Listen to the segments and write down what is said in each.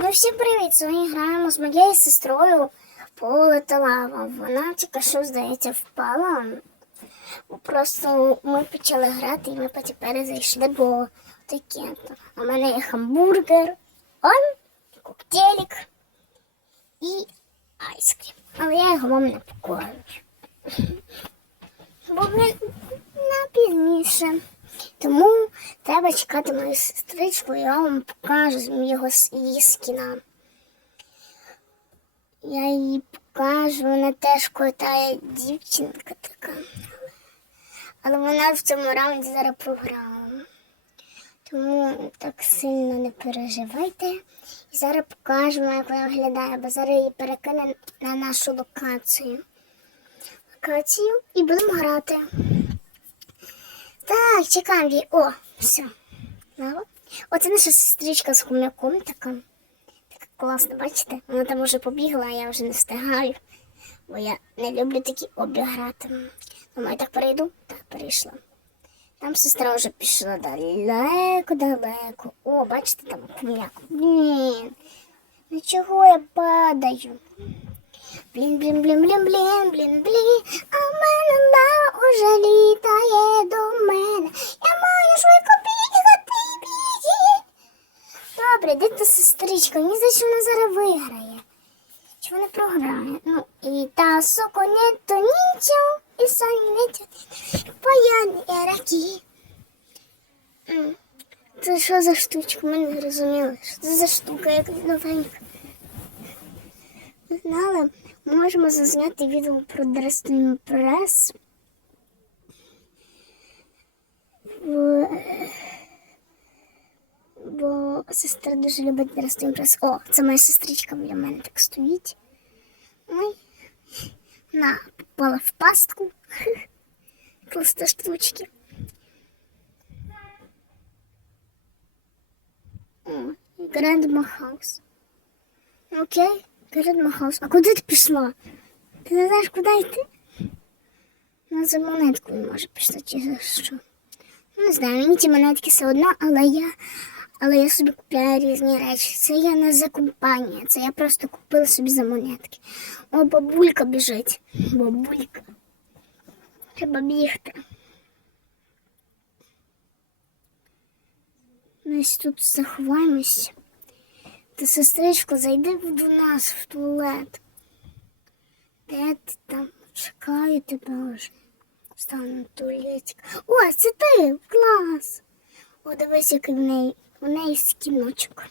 Ну, всім привіт! Сьогодні граємо з моєю сестрою поле та лава. Вона тільки що, здається, впала. Просто ми почали грати і ми потім перезайшли, бо таке. У мене є хамбургер, он, коктейлік і айскрім. Але я його вам не покажу. Бо він на пізніше. Тому треба чекати мою сестричку, я вам покажу його її скіна. Я їй покажу, вона теж крута дівчинка така. Але вона в цьому раунді зараз програла. Тому так сильно не переживайте. І зараз покажемо, як вона виглядає, бо зараз її перекине на нашу локацію. Локацію і будемо грати. Так, чекаємо її. О, все. Оце наша сестричка з хом'яком така. Така класна, бачите? Вона там уже побігла, а я вже не встигаю. Бо я не люблю такі обі грати. Думаю, так перейду? Так, перейшла. Там сестра вже пішла далеко-далеко. О, бачите, там хом'як. Блін. Ну чого я падаю? Блін, блін, блін, блін, блін, блін, блін. А в мене лава уже сестричка? Мені здається, вона зараз виграє. Чи вона програє? Ну, і та соко не то нічого, і самі не то паяні раки. Це що за штучка? Ми не зрозуміли. Що це за штука, як новенька. Не знали, можемо зазняти відео про дресний прес. В- Бо сестра дуже любить дресний прес. О, це моя сестричка біля мене так стоїть. Ой, вона попала в пастку. Просто штучки. О, Гранд Махаус. Окей, Гранд Махаус. А куди ти пішла? Ти не знаєш, куди йти? Ну, за монеткою може пішла чи за що. Ну, Не знаю, мені ті монетки все одно, але я, але я собі купляю різні речі. Це я не за компанію, це я просто купила собі за монетки. О, бабулька біжить. Бабулька. Треба бігти. Ми ось тут заховаємось. Ти, сестричко, зайди до нас в туалет. Де ти там? Чекаю тебе вже. Стану туалетик. О, це ти! Клас! О, дивись, який в неї. У неї скіночок.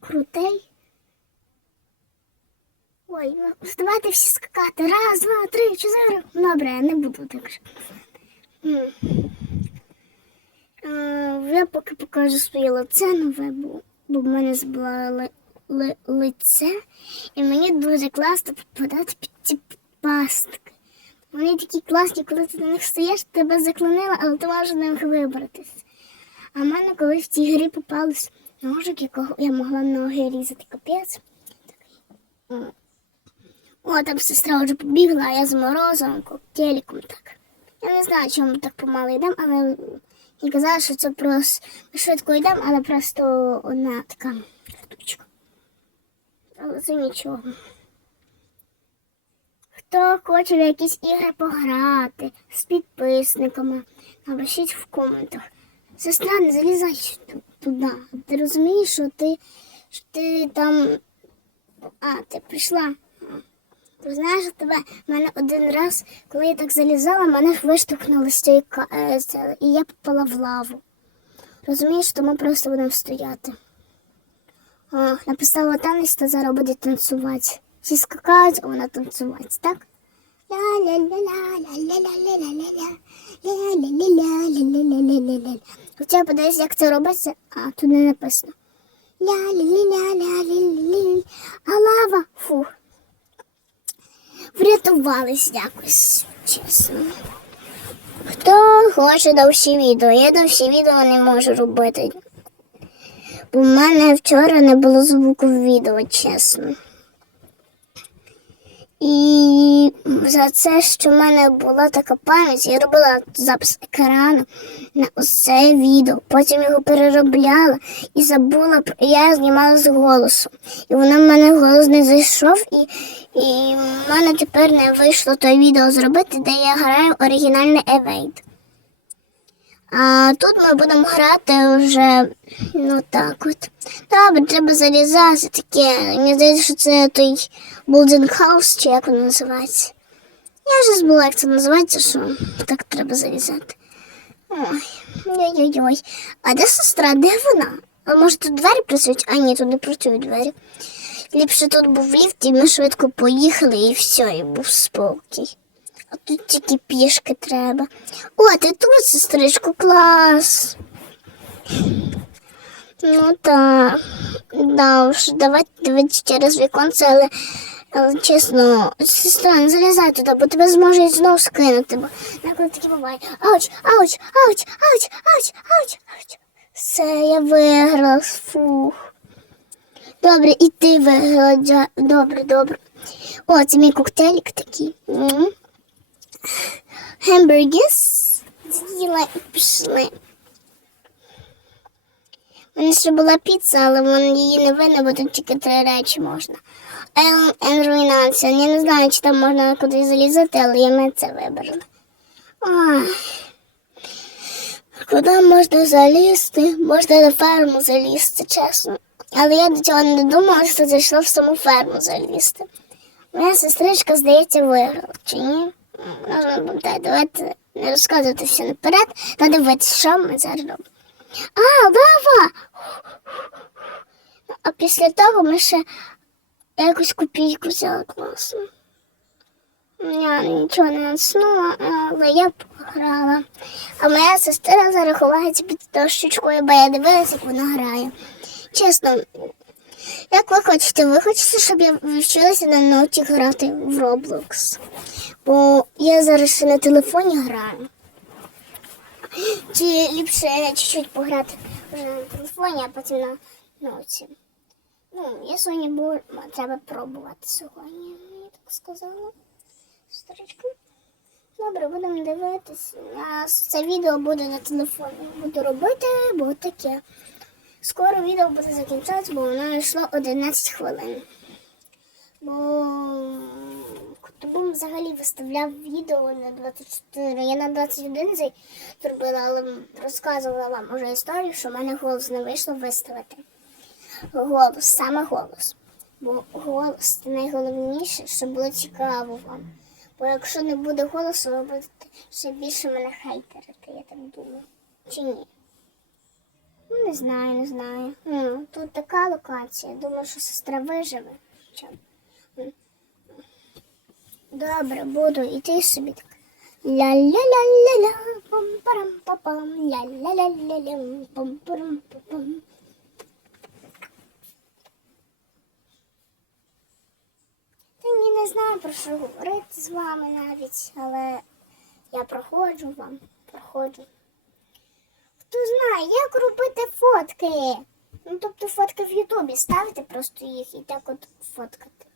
Крутий. Ой, ну, давайте всі скакати. Раз, два, три, чотири. Добре, я не буду так. Е, Я поки покажу своє лице нове, бо, бо в мене збило ли, ли, лице. І мені дуже класно попадати під ці пастки. Вони такі класні, коли ти на них стоїш, тебе заклонила, але ти можеш на них вибратися. А в мене коли в цій грі попались ножик, якого я могла ноги різати капець. О, там сестра вже побігла, а я з морозом, коктейліком так. Я не знаю, чому ми так помало йдемо, але і казала, що це просто швидко йдемо, але просто одна така штучка. Але це нічого. Хто хоче в якісь ігри пограти з підписниками, напишіть в коментах. Сестра, не залізай туди. Ти розумієш, що ти, що ти там. А, ти прийшла. Ти знаєш, що тебе в мене один раз, коли я так залізала, мене ж виштовхнули з цієї е, і я попала в лаву. Розумієш, тому просто будемо стояти. О, написала танець, то зараз буде танцювати. Всі скакають, а вона танцювати, так? Ля-ля-ля-ля-ля-ля-ля-ля-ля-ля. Ля-ля-ля-ля-ля-ля-ля-ля-ля. Хоча подивись, як це робиться, а тут не написано. Ля-ля-ля-ля-ля-ля-ля. А лава, фух. Врятувались якось, чесно. Хто хоче до всі відео? Я до всі відео не можу робити. Бо в мене вчора не було звуку в відео, чесно. І за це, що в мене була така пам'ять, я робила запис екрану на усе відео. Потім його переробляла і забула, я знімала з голосу. І воно в мене голос не зайшов, і, і в мене тепер не вийшло те відео зробити, де я граю оригінальний Evade. А тут ми будемо грати вже ну так от. Добре, треба залізати таке. Мені здається, що це той Building House, чи як воно називається. Я вже забула, як це називається, що так треба залізати. Ой, ой-ой-ой. А де сестра? Де вона? А може тут двері працюють? А ні, тут не працюють двері. Ліпше тут був ліфт, і ми швидко поїхали, і все, і був спокій. А тут тільки пішки треба. О, ти тут, сестричку, клас. Ну так. Да уж, давайте дивитися через віконце, але, але чесно, сестра, не залізай туди, бо тебе зможуть знову скинути. Бо інколи таке буває. Ауч, ауч, ауч, ауч, ауч, ауч, ауч. Все, я виграла. Фух. Добре, і ти виграла. Добре, добре. О, це мій коктейльк такий. Гембургес з'їла і пішли. У мене ще була піца, але вон її не видно, бо тут тільки три речі можна. Елен and. Я не знаю, чи там можна кудись залізати, але ми це вибрали. Ой. Куди можна залізти? Можна на ферму залізти, чесно. Але я до цього не думала, що зайшла в саму ферму залізти. Моя сестричка, здається, виграла, чи ні? Не давайте не розказувати все наперед, та дивитися, що ми зараз робимо. А, лава! А після того ми ще якусь копійку взяли класно. Я нічого не наснула, але я пограла. А моя сестра зараз ховається під дощечкою, бо я дивилася, як вона грає. Чесно, як ви хочете? Ви хочете, щоб я вчилася на ноуті грати в Roblox? Бо я зараз ще на телефоні граю. Чи ліпше чуть-чуть пограти вже на телефоні, а потім на ноуті. Ну, я сьогодні буду, треба пробувати сьогодні, мені так сказала. Сестричка. Добре, будемо дивитись. А це відео буде на телефоні. Буду робити, бо таке. Скоро відео буде закінчатися, бо воно йшло 11 хвилин. Бо Кутубум взагалі виставляв відео на 24. Я на 21 зробила, але розказувала вам уже історію, що в мене голос не вийшло виставити. Голос, саме голос. Бо голос це найголовніше, щоб було цікаво вам. Бо якщо не буде голосу, ви будете ще більше мене хейтерити, я так думаю. Чи ні? Не знаю, не знаю. Ну, тут така локація. Думаю, що сестра виживе. Добре, буду іти собі так. Ля-ля-ля-ля-ля, пам-парам-па-пам, ля-ля-ля-ля-ля, пам-парам-па-пам. Та ні, не знаю про що говорити з вами навіть, але я проходжу вам, проходжу. Хто знає, як робити фотки? Ну, тобто фотки в Ютубі ставити просто їх і так от фоткати.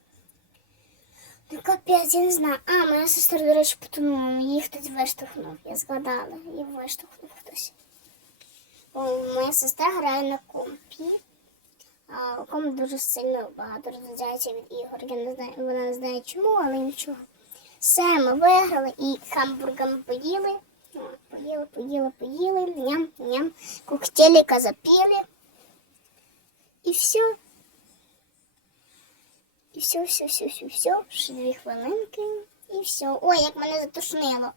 Ну, капець, я не знаю. А, моя сестра, до речі, потонула, її хтось виштовхнув. Я згадала, її виштовхнув хтось. О, моя сестра грає на компі. А у кому дуже сильно багато розряджається від ігор. Я не знаю, вона не знає чому, але нічого. Все, ми виграли і хамбургами поїли. Поїли, поїли, поїли. Ням, ням. Коктейліка запіли. І все. І все, все, все, все, все. Ще дві хвилинки. І все. Ой, як мене затушнило.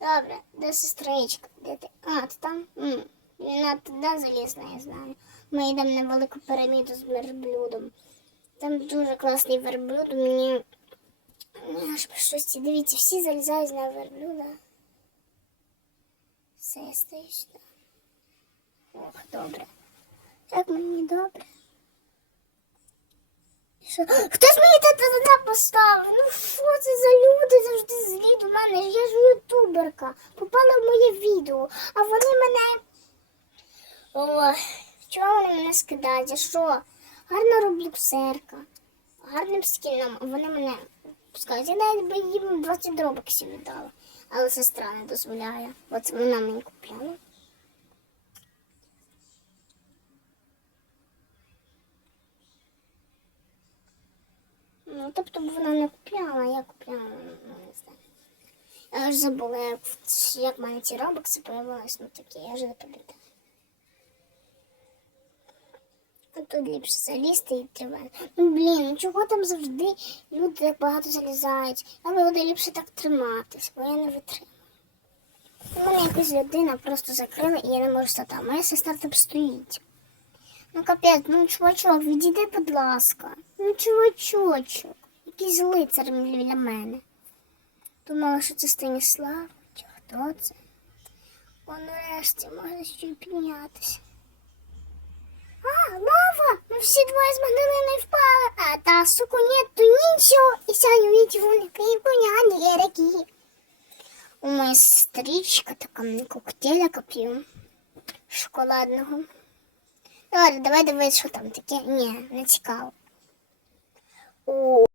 Добре, де сестричка? Де ти? А, ти там? М. Вона туди залізла, я знаю. Ми йдемо на велику піраміду з верблюдом. Там дуже класний верблюд. Мені мені аж по щось. Дивіться, всі залізають на верблюда. Я. Ох, добре. Як мені добре. Що? Хтось мені туди поставив. Ну що це за люди завжди злі до мене? Я ж ютуберка. Попала в моє відео, а вони мене. Ой, чого вони мене скидають? Що? Гарна роблюксерка. Гарним скіном, вони мене пускають. Я навіть би їм 20 робоксів віддала. Але сестра не дозволяє. От вона мені купляла. Ну, тобто вона не купляла, я купляла, ну, не знаю. Я ж забула, як в мене ці робокси появились, ну такі, я вже не пам'ятаю. Тут ліпше залізти і треба. Ну блін, ну чого там завжди люди так багато залізають? Я буду ліпше так триматись, бо я не витримую. У мене якась людина просто закрила і я не можу стати. А моя сестра там стоїть. Ну капець, ну чувачок, відійди, будь ласка. Ну чувачочок, якийсь лицар біля мене. Думала, що це Станіслав, чи хто це? О, нарешті можна ще й піднятися. А, всі двоє з Магдалиною впали. А та суку нету нічого. І сяню відьву коня реки. У моєї сестричка така коктейля коп'ю Шоколадного. Ладно, давай дивись, що там таке. Ні, не цікаво.